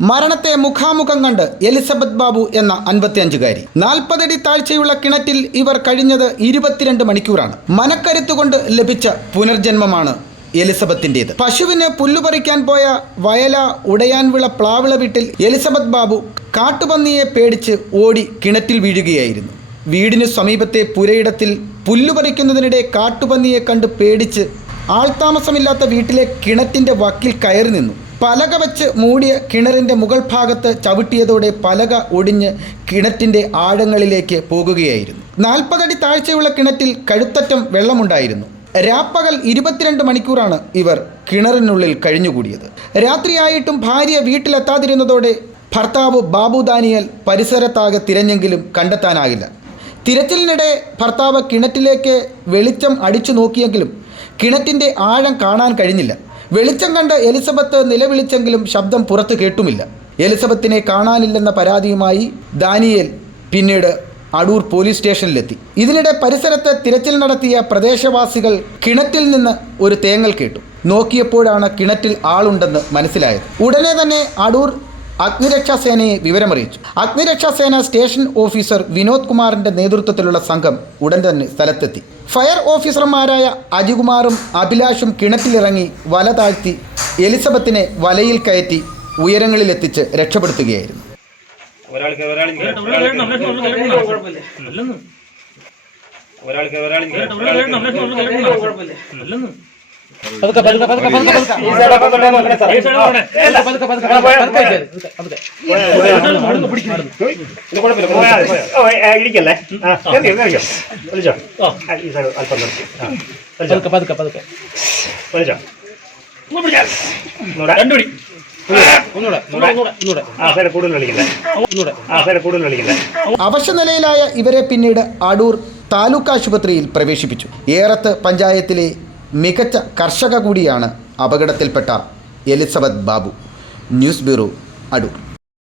മരണത്തെ മുഖാമുഖം കണ്ട് എലിസബത്ത് ബാബു എന്ന അൻപത്തിയഞ്ചുകാരി. നാൽപ്പതടി താഴ്ചയുള്ള കിണറ്റിൽ ഇവർ കഴിഞ്ഞത് ഇരുപത്തിരണ്ട് മണിക്കൂറാണ്. മനക്കരുത്തുകൊണ്ട് ലഭിച്ച പുനർജന്മമാണ് എലിസബത്തിന്റെത്. പശുവിന് പുല്ലുപറിക്കാൻ പോയ വയല ഉടയാൻവിള പ്ലാവിള വീട്ടിൽ എലിസബത്ത് ബാബു കാട്ടുപന്നിയെ പേടിച്ച് ഓടി കിണറ്റിൽ വീഴുകയായിരുന്നു. വീടിനു സമീപത്തെ പുരയിടത്തിൽ പുല്ലുപറിക്കുന്നതിനിടെ കാട്ടുപന്നിയെ കണ്ട് പേടിച്ച് ആൾതാമസമില്ലാത്ത വീട്ടിലെ കിണറ്റിന്റെ വക്കിൽ കയറി നിന്നു. പലക വെച്ച് മൂടിയ കിണറിന്റെ മുകൾ ഭാഗത്ത് ചവിട്ടിയതോടെ പലക ഒടിഞ്ഞ് കിണറ്റിന്റെ ആഴങ്ങളിലേക്ക് പോകുകയായിരുന്നു. നാൽപ്പതടി താഴ്ചയുള്ള കിണറ്റിൽ കഴുത്തറ്റം വെള്ളമുണ്ടായിരുന്നു. രാപ്പകൽ ഇരുപത്തിരണ്ട് മണിക്കൂറാണ് ഇവർ കിണറിനുള്ളിൽ കഴിഞ്ഞുകൂടിയത്. രാത്രിയായിട്ടും ഭാര്യ വീട്ടിലെത്താതിരുന്നതോടെ ഭർത്താവ് ബാബു ദാനിയൽ പരിസരത്താകെ തിരഞ്ഞെങ്കിലും കണ്ടെത്താനായില്ല. തിരച്ചിലിനിടെ ഭർത്താവ് കിണറ്റിലേക്ക് വെളിച്ചം അടിച്ചു നോക്കിയെങ്കിലും കിണറ്റിന്റെ ആഴം കാണാൻ കഴിഞ്ഞില്ല. വെളിച്ചം കണ്ട് എലിസബത്ത് നിലവിളിച്ചെങ്കിലും ശബ്ദം പുറത്തു കേട്ടുമില്ല. എലിസബത്തിനെ കാണാനില്ലെന്ന പരാതിയുമായി ദാനിയേൽ പിന്നീട് അടൂർ പോലീസ് സ്റ്റേഷനിലെത്തി. ഇതിനിടെ പരിസരത്ത് തിരച്ചിൽ നടത്തിയ പ്രദേശവാസികൾ കിണറ്റിൽ നിന്ന് ഒരു തേങ്ങൽ കേട്ടു. നോക്കിയപ്പോഴാണ് കിണറ്റിൽ ആളുണ്ടെന്ന് മനസ്സിലായത്. ഉടനെ തന്നെ അടൂർ അഗ്നിരക്ഷാസേനയെ വിവരമറിയിച്ചു അഗ്നിരക്ഷാസേന സ്റ്റേഷൻ ഓഫീസർ വിനോദ് കുമാറിന്റെ നേതൃത്വത്തിലുള്ള സംഘം ഉടൻ തന്നെ സ്ഥലത്തെത്തി ഫയർ ഓഫീസർമാരായ അജികുമാറും അഭിലാഷും കിണറ്റിലിറങ്ങി വല താഴ്ത്തി എലിസബത്തിനെ വലയിൽ കയറ്റി ഉയരങ്ങളിലെത്തിച്ച് രക്ഷപ്പെടുത്തുകയായിരുന്നു ഒരാൾക്ക് ഒരാൾക്ക് ഒരാൾക്ക് పదక పదక పదక పదక പതുക്കെ. പതുക്കെ ഈ పదక ഒക്കെ കൊണ്ടുവന്ന് നോക്കണേ സാറേ. పదక పదక పదక పదక పదక പോയാ, പോയാ. ഇത് കുഴപ്പമില്ല. ഓ, ഇരിക്കല്ലേ? കേറിക്കോ. വിളിച്ചോ? ആ, ഈ സൈഡ് അല്പം നിർത്തി. പതുക്കെ പതുക്കെ പതുക്കെ. രണ്ടുപിടി. അവശനിലയിലായ ഇവരെ പിന്നീട് അടൂർ താലൂക്ക് ആശുപത്രിയിൽ പ്രവേശിപ്പിച്ചു. ഏറത്ത് പഞ്ചായത്തിലെ മികച്ച കർഷക കൂടിയാണ് അപകടത്തിൽപ്പെട്ട Elizabeth Babu. News bureau Adoor.